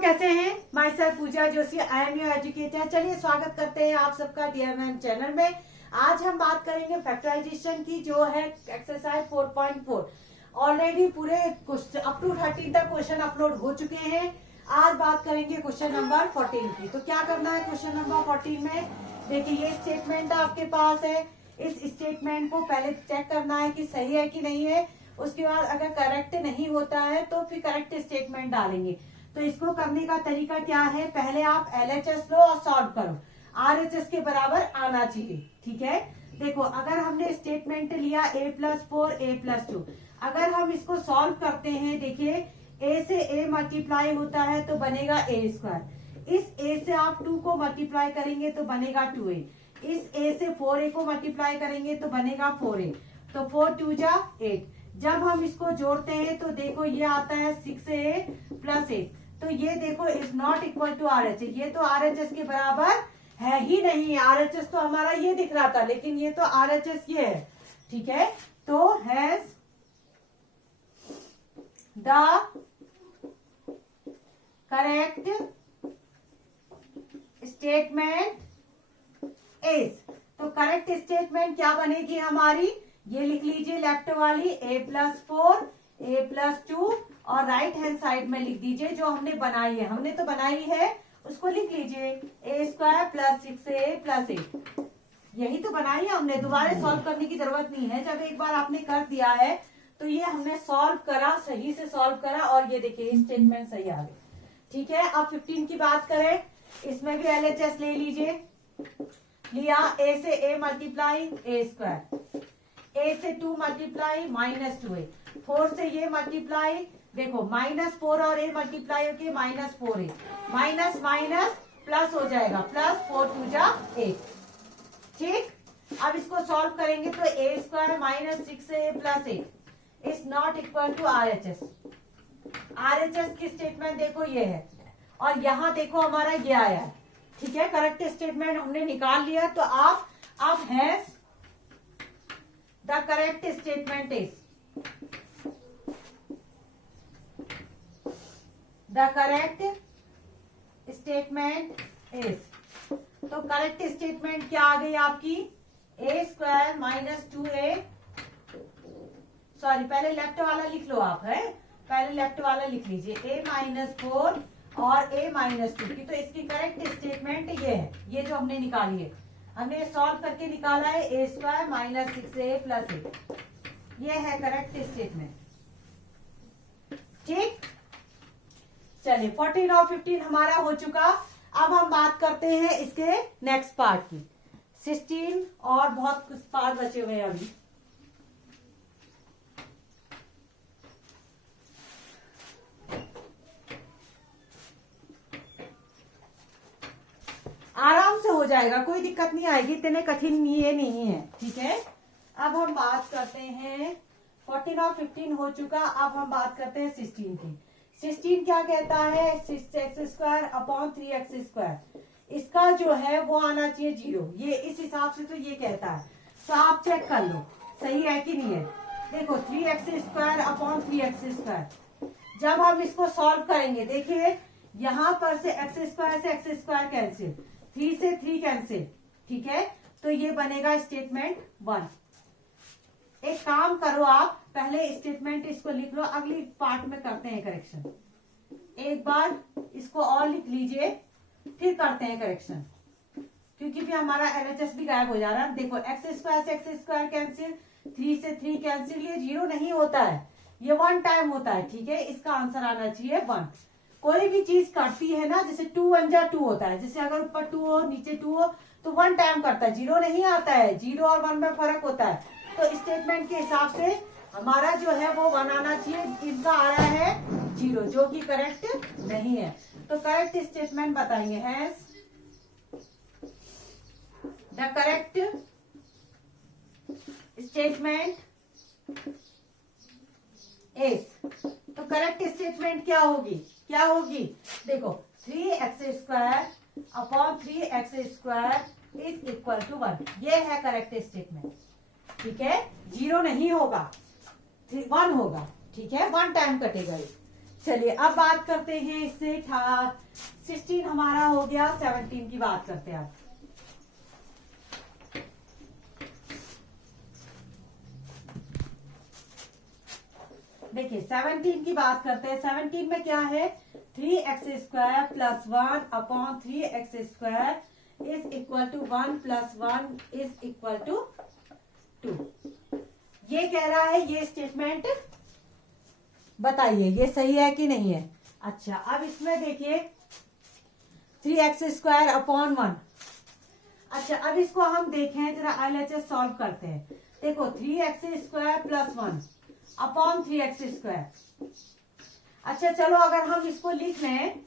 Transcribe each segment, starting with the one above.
लोग कैसे हैं? Myself Pooja Joshi, I am your educator. चलिए स्वागत करते हैं आप सबका DMM चैनल में। आज हम बात करेंगे फैक्टराइजेशन की, जो है एक्सरसाइज 4.4। ऑलरेडी पूरे अप टू 30 तक क्वेश्चन अपलोड हो चुके हैं। आज बात करेंगे क्वेश्चन नंबर 14 की। तो क्या करना है क्वेश्चन नंबर 14 में? देखिए, ये स्टेटमेंट आपके पास है। इस स्टेटमेंट को पहले चेक करना है कि सही है कि नहीं है। उसके बाद अगर करेक्ट नहीं होता है तो फिर करेक्ट स्टेटमेंट डालेंगे। तो इसको करने का तरीका क्या है? पहले आप LHS लो और सॉल्व करो। RHS के बराबर आना चाहिए। ठीक है, देखो अगर हमने स्टेटमेंट लिया A+4 A+2, अगर हम इसको सॉल्व करते हैं, देखिए A से A मल्टीप्लाई होता है तो बनेगा A²। इस A से आप 2 को मल्टीप्लाई करेंगे तो बनेगा 2A। इस A से 4A को मल्टीप्लाई करेंगे तो बनेगा 4A। तो 4 2 जा 8। जब हम इसको जोड़ते हैं तो देखो ये आता है 6A + 8। तो ये देखो is not equal to RHS। ये तो RHS के बराबर है ही नहीं। RHS तो हमारा ये दिख रहा था, लेकिन ये तो RHS ये है। ठीक है, तो has the correct statement is. तो करेक्ट स्टेटमेंट क्या बनेगी हमारी? ये लिख लीजिए लेफ्ट वाली A+4 A+2 और राइट हैंड साइड में लिख दीजिए जो हमने बनाई है। हमने तो बनाई है, उसको लिख लीजिए A² + 6A + 8। यही तो बनाई है हमने, दोबारा सॉल्व करने की जरूरत नहीं है। जब एक बार आपने कर दिया है तो ये हमने सॉल्व करा, सही से सॉल्व करा और ये देखिए स्टेटमेंट सही आ गई। ठीक है, अब 15 की बात करें, इसमें भी LHS ले लीजिए। लिया A से A मल्टीप्लाई A², A से 2 मल्टीप्लाई -2A, 4 से ये मल्टीप्लाई, देखो -4 और A मल्टीप्लाई होके -4A, माइनस माइनस प्लस हो जाएगा, +4 2 जा 8। ठीक, अब इसको सॉल्व करेंगे तो A² - 6A + 8 is not equal to RHS। RHS की स्टेटमेंट देखो ये है, और यहाँ देखो हमारा ये आया है। ठीक है, करेक्ट स्टेटमेंट हमने निकाल लिया। तो आप अब has the correct statement is, the correct statement is. तो करेक्ट स्टेटमेंट क्या आ गई आपकी? A² - 2A, सॉरी पहले लेफ्ट वाला लिख लो आप, है पहले लेफ्ट वाला लिख लीजिए, A - 4 और A - 2 की। तो इसकी करेक्ट स्टेटमेंट ये है, ये जो हमने निकाली है, हमने सॉल्व करके निकाला है A² - 6A + 8। ये है करेक्ट स्टेटमेंट। ठीक, चलिए 14 और 15 हमारा हो चुका। अब हम बात करते हैं इसके नेक्स्ट पार्ट की, 16 और बहुत कुछ पार्ट बचे हुए हैं अभी। आराम से हो जाएगा, कोई दिक्कत नहीं आएगी, इतने कठिन ये नहीं है। ठीक है, अब हम बात करते हैं 14 और 15 हो चुका। अब हम बात करते हैं 16 की। 16 क्या कहता है? 6x² / 3x²। इसका जो है वो आना चाहिए 0। ये इस हिसाब से तो ये कहता है, तो आप चेक कर लो सही है कि नहीं है। देखो 3x² / 3x², जब हम इसको सॉल्व करेंगे, देखिए यहाँ पर से x² से x² कैंसिल, 3 से 3 कैंसिल। ठीक है, तो ये बनेगा स्टेटमेंट 1। एक काम करो, आप पहले स्टेटमेंट इसको लिख लो, अगली पार्ट में करते हैं करेक्शन। एक बार इसको और लिख लीजिए, फिर करते हैं करेक्शन, क्योंकि फिर हमारा LHS भी गायब हो जा रहा है। देखो x² से x² कैंसिल, 3 से 3 कैंसिल, ये 0 नहीं होता है, ये 1 टाइम होता है। ठीक है, इसका आंसर आना चाहिए 1। कोई भी चीज करती है ना, जैसे 2 1 जा 2 होता है, जैसे अगर ऊपर 2 हो नीचे 2 हो तो 1 टाइम करता है, 0 नहीं आता है। 0 और 1 में फर्क होता है। तो स्टेटमेंट के हिसाब से हमारा जो है वो 1 आना चाहिए, इनका आ रहा है 0, जो कि करेक्ट नहीं है। तो करेक्ट स्टेटमेंट बताएंगे, has the correct statement is. तो करेक्ट स्टेटमेंट क्या होगी? क्या होगी? देखो 3x² / 3x² is equal to 1। ये है करेक्ट स्टेटमेंट। ठीक है, 0 नहीं होगा, 1 होगा। ठीक है, 1 टाइम कटेगा। चलिए अब बात करते हैं इससे 16 हमारा हो गया, 17 की बात करते हैं अब। देखिए 17 की बात करते हैं। 17 में क्या है, 3x² plus 1 upon 3x² is equal to 1 plus 1 is equal to 2। ये कह रहा है, ये स्टेटमेंट बताइए ये सही है कि नहीं है। अच्छा अब इसमें देखिए 3x² अपॉन 1। अच्छा अब इसको हम देखें जरा, LHS सॉल्व करते हैं। देखो 3x² प्लस 1 अपॉन 3x²। अच्छा चलो अगर हम इसको लिख लें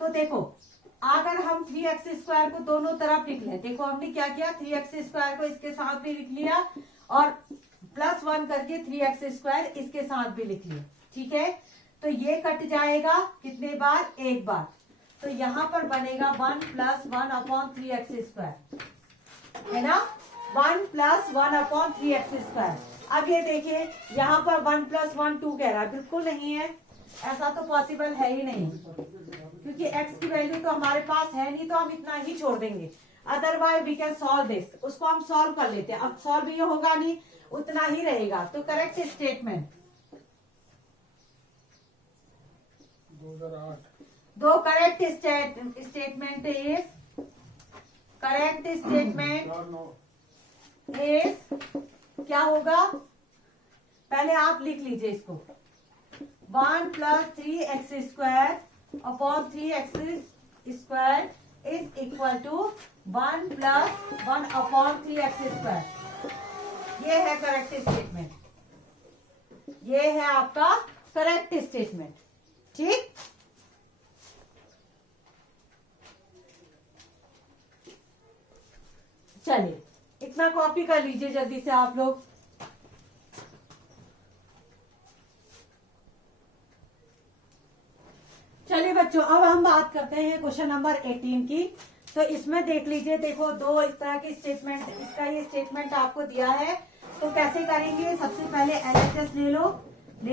तो देखो, अगर हम 3x² को दोनों तरफ लिख लें, देखो हमने क्या किया, 3x² को इसके साथ भी लिख लिया और प्लस 1 करके 3x² इसके साथ भी लिख लिया। ठीक है, तो ये कट जाएगा कितने बार, एक बार। तो यहां पर बनेगा 1 प्लस 1 अपॉन 3x², है ना, 1 प्लस 1 अपॉन 3x²। अब ये देखिए यहाँ पर 1 प्लस 1 2 कह रहा है, बिल्कुल नहीं है, ऐसा तो पॉसिबल है ही नहीं, क्योंकि x की वैल्यू तो हमारे पास है नहीं, तो हम इतना ही छोड़ देंगे। Otherwise we can solve this, उसको हम सॉल्व कर लेते हैं। अब सॉल्व ये होगा नहीं, उतना ही रहेगा। तो करेक्ट स्टेटमेंट 2008। दो correct statement is, correct statement is क्या होगा, पहले आप लिख लीजिए इसको, 1 plus 3x² upon 3x² is equal to 1 plus 1 upon 3x²। ये है करेक्ट स्टेटमेंट, ये है आपका करेक्ट स्टेटमेंट। ठीक, चलिए इतना कॉपी कर लीजिए जल्दी से आप लोग। चलिए बच्चों अब हम बात करते हैं क्वेश्चन नंबर 18 की। तो इसमें देख लीजिए, देखो दो इस तरह की स्टेटमेंट, इसका ये स्टेटमेंट आपको दिया है। तो कैसे करेंगे, सबसे पहले LHS ले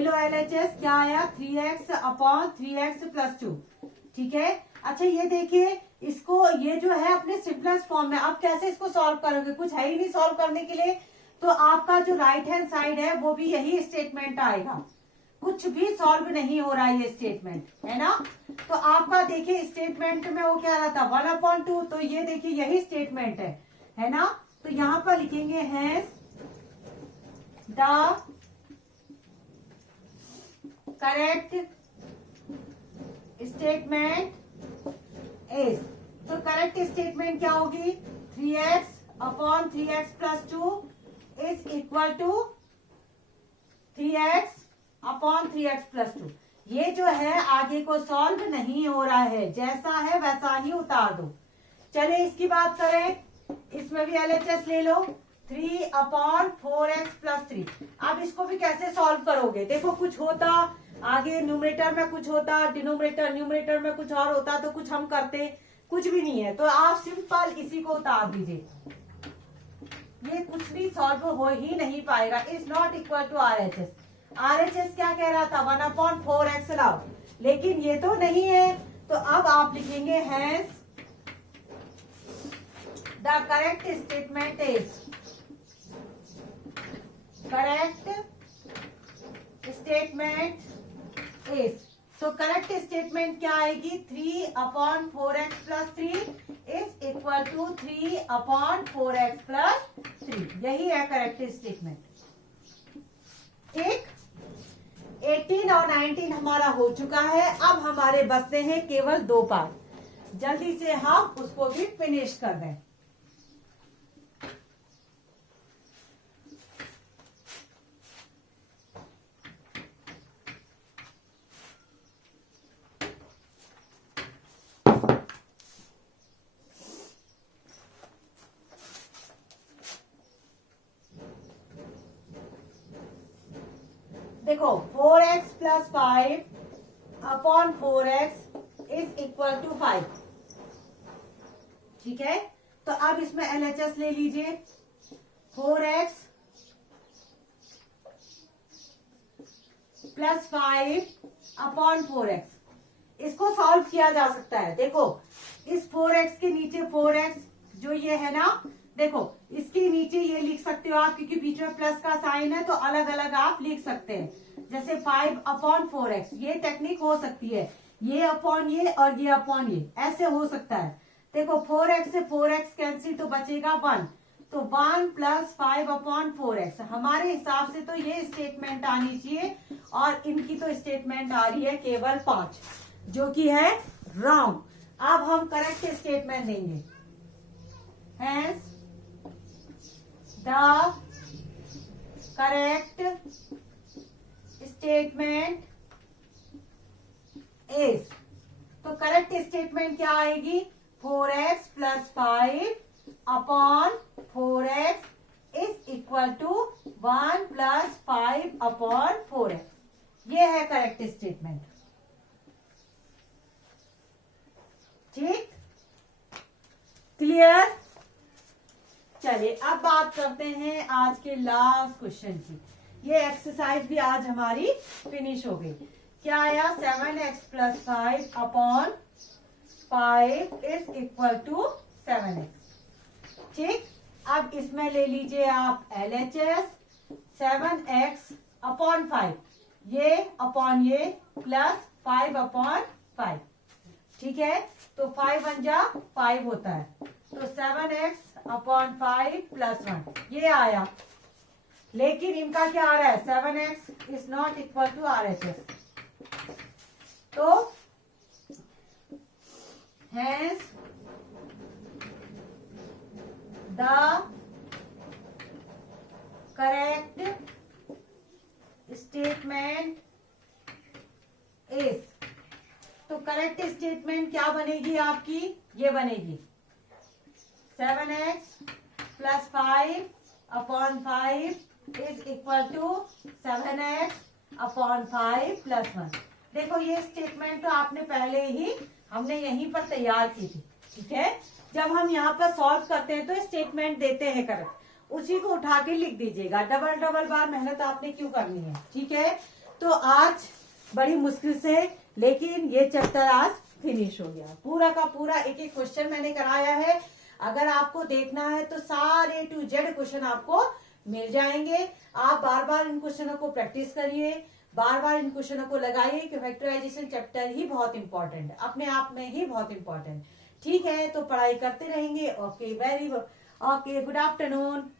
लो LHS। क्या आया, 3x अपॉन 3x प्लस 2। ठीक है, अच्छा ये देखिए इसको, ये जो है अपने सिंपलेस्ट फॉर्म में। अब कैसे इसको सॉल्व करोगे, कुछ है ही नहीं सॉल्व करने के लिए, तो आपका जो राइट हैंड साइड है वो भी यही स्टेटमेंट आएगा। कुछ भी सॉल्व नहीं हो रहा है ये स्टेटमेंट, है ना। तो आपका देखिए स्टेटमेंट में वो क्या रहा था, 1/2, तो ये देखिए यही स्टेटमेंट है ना। तो यहां पर लिखेंगे hence the correct statement is, तो करेक्ट स्टेटमेंट क्या होगी, 3x upon 3x plus 2 is equal to 3x upon 3x plus 2। ये जो है आगे को सॉल्व नहीं हो रहा है, जैसा है वैसा ही उतार दो। चलिए इसकी बात करें, इसमें भी LHS ले लो, 3 अपॉन 4x प्लस 3। अब इसको भी कैसे सॉल्व करोगे, देखो कुछ होता आगे न्यूमरेटर में, कुछ होता न्यूमरेटर में कुछ और होता, तो कुछ हम करते, कुछ भी नहीं है। तो आप सिंपल इसी को उतार दीजिए, ये कुछ भी सॉल्व हो ही नहीं पाएगा। Is not equal to RHS क्या कह रहा था, 1/4x लाओ, लेकिन ये तो नहीं है। तो अब आप लिखेंगे hence the correct statement is, correct statement is, तो करेक्ट स्टेटमेंट क्या आएगी, 3/4x plus 3 is equal to 3/4x plus 3। यही है करेक्ट स्टेटमेंट। ठीक, 18 और 19 हमारा हो चुका है। अब हमारे बचते हैं केवल 2 पार्ट, जल्दी से हम उसको भी फिनिश कर दें। देखो 4x plus 5 upon 4x is equal to 5। ठीक है, तो अब इसमें LHS ले लीजिए, 4x प्लस 5 अपॉन 4x। इसको सॉल्व किया जा सकता है। देखो इस 4x के नीचे 4x जो ये है ना, देखो इसके नीचे ये लिख सकते हो आप, क्योंकि बीच में प्लस का साइन है तो अलग अलग आप लिख सकते हैं। जैसे 5 अपॉन 4x, ये टेक्निक हो सकती है, ये अपॉन ये और ये अपॉन ये, ऐसे हो सकता है। देखो 4x से 4x कैंसिल तो बचेगा 1, तो 1 प्लस 5 अपॉन 4x। हमारे हिसाब से तो ये स्टेटमेंट आनी चाहिए, और इनकी तो स्टेटमेंट आ रही है केवल 5, जो कि है रॉन्ग। अब हम करेक्ट स्टेटमेंट देंगे। Hence, the correct statement is, तो करेक्ट स्टेटमेंट क्या आएगी? 4x plus 5 upon 4x is equal to 1 plus 5 upon 4x। ये है करेक्ट स्टेटमेंट। ठीक, क्लियर? चलिए अब बात करते हैं आज के लास्ट क्वेश्चन की। ये एक्सरसाइज भी आज हमारी फिनिश हो गई। क्या आया? 7x plus 5 upon 5 is equal to 7x। ठीक, अब इसमें ले लीजिए आप LHS। 7x अपॉन 5, ये अपॉन ये प्लस 5 अपॉन 5। ठीक है, तो 5 1 जा 5 होता है, तो 7x अपॉन 5 प्लस 1 ये आया। लेकिन इनका क्या आ रहा है? 7x is not equal to RHS। तो hence the correct statement is, तो करेक्ट स्टेटमेंट क्या बनेगी आपकी? ये बनेगी 7x plus 5 upon 5 is equal to 7x upon 5 plus 1। देखो ये स्टेटमेंट तो आपने पहले ही हमने यहीं पर तैयार की थी। ठीक है, जब हम यहाँ पर सॉल्व करते हैं तो स्टेटमेंट देते हैं करेक्ट, उसी को उठा के लिख दीजिएगा। डबल डबल बार मेहनत आपने क्यों करनी है? ठीक है, तो आज बड़ी मुश्किल से, लेकिन ये चैप्टर आज फिनिश हो गया। पूरा का पूरा एक एक क्वेश्चन मैंने कराया है। अगर आपको देखना है तो सारे टू जेड क्वेश्चन आपको मिल जाएंगे। आप बार बार इन क्वेश्चनों को प्रैक्टिस करिए, बार बार इन क्वेश्चनों को लगाइए कि फैक्टराइजेशन चैप्टर ही बहुत इंपॉर्टेंट है, अपने आप में ही बहुत इंपॉर्टेंट। ठीक है, तो पढ़ाई करते रहेंगे। Okay, good afternoon.